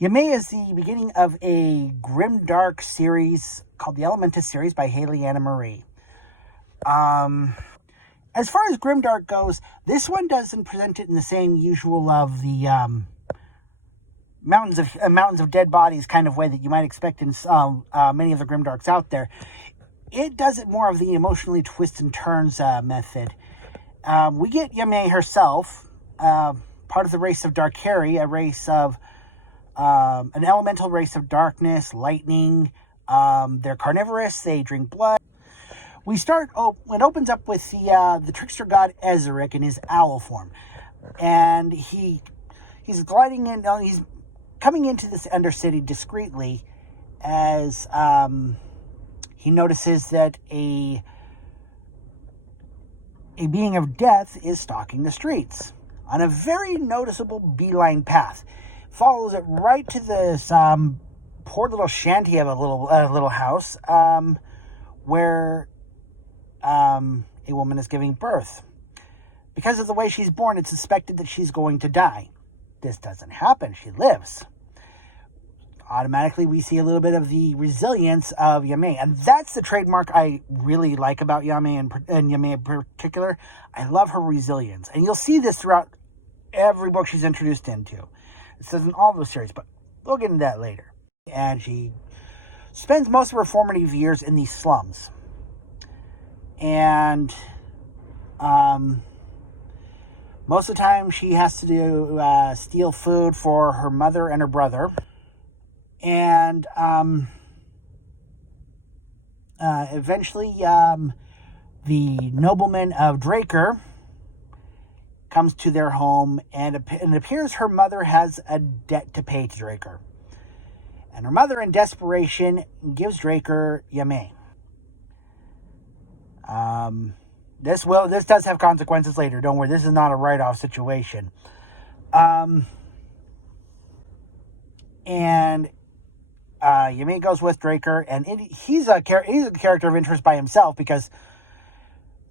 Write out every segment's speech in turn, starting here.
Yamay is the beginning of a grimdark series called the Elementas Series by Haley Anna Marie. As far as grimdark goes, this one doesn't present it in the same usual of the mountains of dead bodies kind of way that you might expect in many of the grimdarks out there. It does it more of the emotionally twists and turns method. We get Yamay herself, part of the race of Dharkeri, a race of an elemental race of darkness, lightning. They're carnivorous. They drink blood. We start. It opens up with the trickster god Ezeric in his owl form, and he's gliding in. He's coming into this undercity discreetly, as he notices that a being of death is stalking the streets on a very noticeable beeline path. Follows it right to this poor little shanty of a little house where a woman is giving birth. Because of the way she's born, it's suspected that she's going to die. This doesn't happen. She lives. Automatically, we see a little bit of the resilience of Yamay. And that's the trademark I really like about Yamay and Yamay in particular. I love her resilience. And you'll see this throughout every book she's introduced into. It says in all those series, but we'll get into that later. And she spends most of her formative years in these slums. And most of the time she has to steal food for her mother and her brother. And eventually the nobleman of Drayker comes to their home, and it appears her mother has a debt to pay to Drayker. And her mother, in desperation, gives Drayker Yamay. This does have consequences later. Don't worry, this is not a write-off situation. And Yamay goes with Drayker, and he's a character of interest by himself, because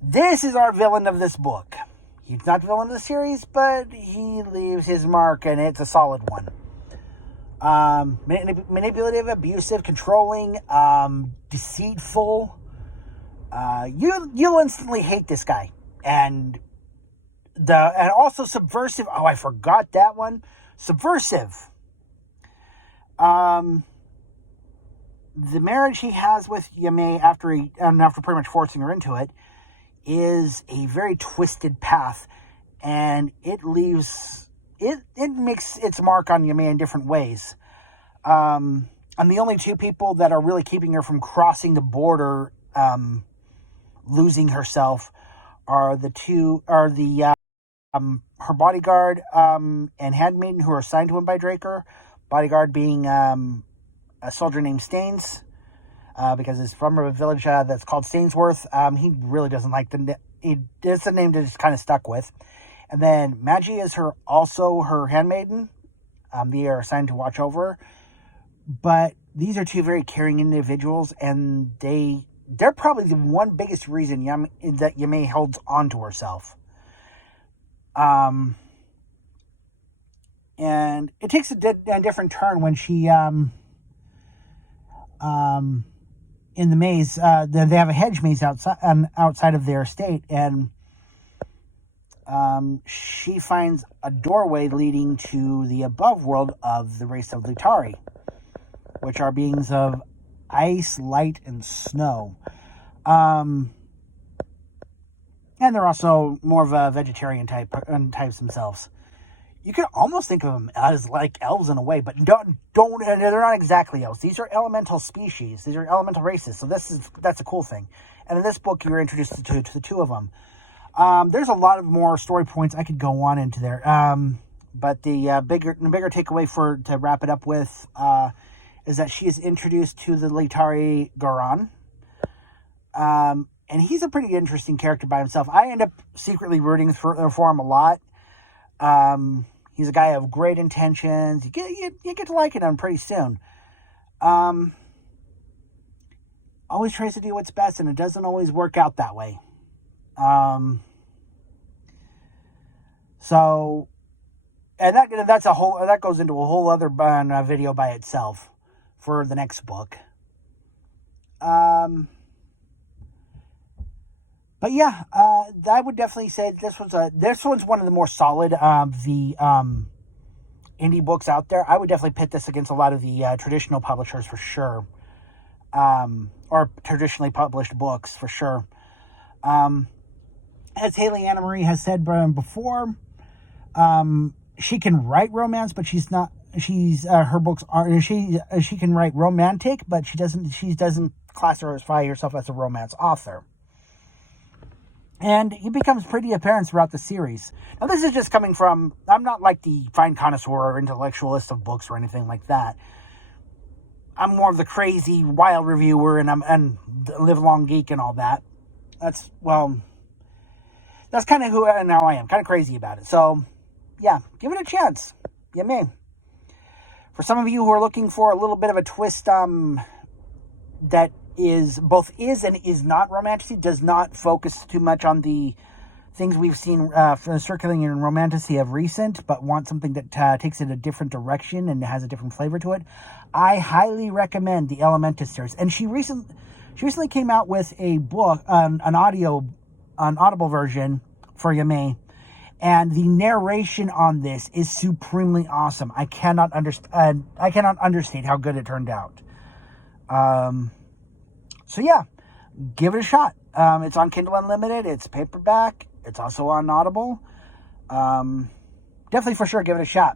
this is our villain of this book. He's not the villain of the series, but he leaves his mark, and it's a solid one. Manipulative, abusive, controlling, deceitful. You'll instantly hate this guy, and also subversive. Oh, I forgot that one. Subversive. The marriage he has with Yamay after pretty much forcing her into it is a very twisted path, and it makes its mark on Yamay in different ways. And the only two people that are really keeping her from crossing the border, losing herself, are her bodyguard and handmaiden, who are assigned to him by Drayker. Bodyguard being a soldier named Staines, because it's from a village that's called Stainsworth. He really doesn't like it's a name that he's kind of stuck with. And then Maggie is also her handmaiden. They are assigned to watch over her. But these are two very caring individuals, and they're probably the one biggest reason that Yamay holds on to herself. And it takes a different turn when she in the maze. They have a hedge maze outside of their estate, and she finds a doorway leading to the above world of the race of Lutari, which are beings of ice, light, and snow. And they're also more of a vegetarian types themselves. You could almost think of them as like elves in a way, but don't. They're not exactly elves. These are elemental species. These are elemental races. So that's a cool thing. And in this book, you're introduced to the two of them. There's a lot of more story points I could go on into there. But the bigger takeaway to wrap it up with is that she is introduced to the Lutari Goran. And he's a pretty interesting character by himself. I end up secretly rooting for him a lot. He's a guy of great intentions. You get to liking him pretty soon. Always tries to do what's best, and it doesn't always work out that way. So and that goes into a whole other video by itself for the next book. But yeah, I would definitely say this one's one of the more solid the indie books out there. I would definitely pit this against a lot of the traditional publishers for sure, or traditionally published books for sure. As Haley Anna Marie has said before, she can write romance, but she's not. Her books are she can write romantic, but she doesn't classify herself as a romance author. And it becomes pretty apparent throughout the series. Now, this is just coming from, I'm not like the fine connoisseur or intellectualist of books or anything like that. I'm more of the crazy, wild reviewer and live long geek and all that. That's kind of who and how I am. Kind of crazy about it. So, yeah, give it a chance. You may. For some of you who are looking for a little bit of a twist that is and is not romantasy, does not focus too much on the things we've seen circulating in romantasy of recent, but want something that takes it a different direction and has a different flavor to it, I highly recommend the Elementas Series. And she recently came out with a book, an audible version for Yamay, and the narration on this is supremely awesome. I cannot understate how good it turned out. So yeah, give it a shot. It's on Kindle Unlimited. It's paperback. It's also on Audible. Definitely for sure, give it a shot.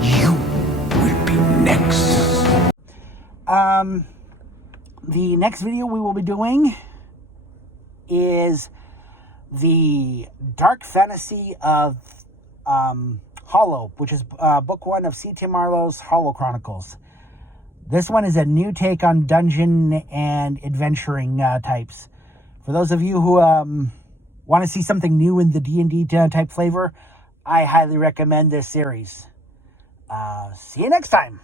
You will be next. The next video we will be doing is the dark fantasy of Hollow, which is book 1 of C.T. Marlowe's Hollow Chronicles. This one is a new take on dungeon and adventuring types. For those of you who want to see something new in the D&D type flavor, I highly recommend this series. See you next time.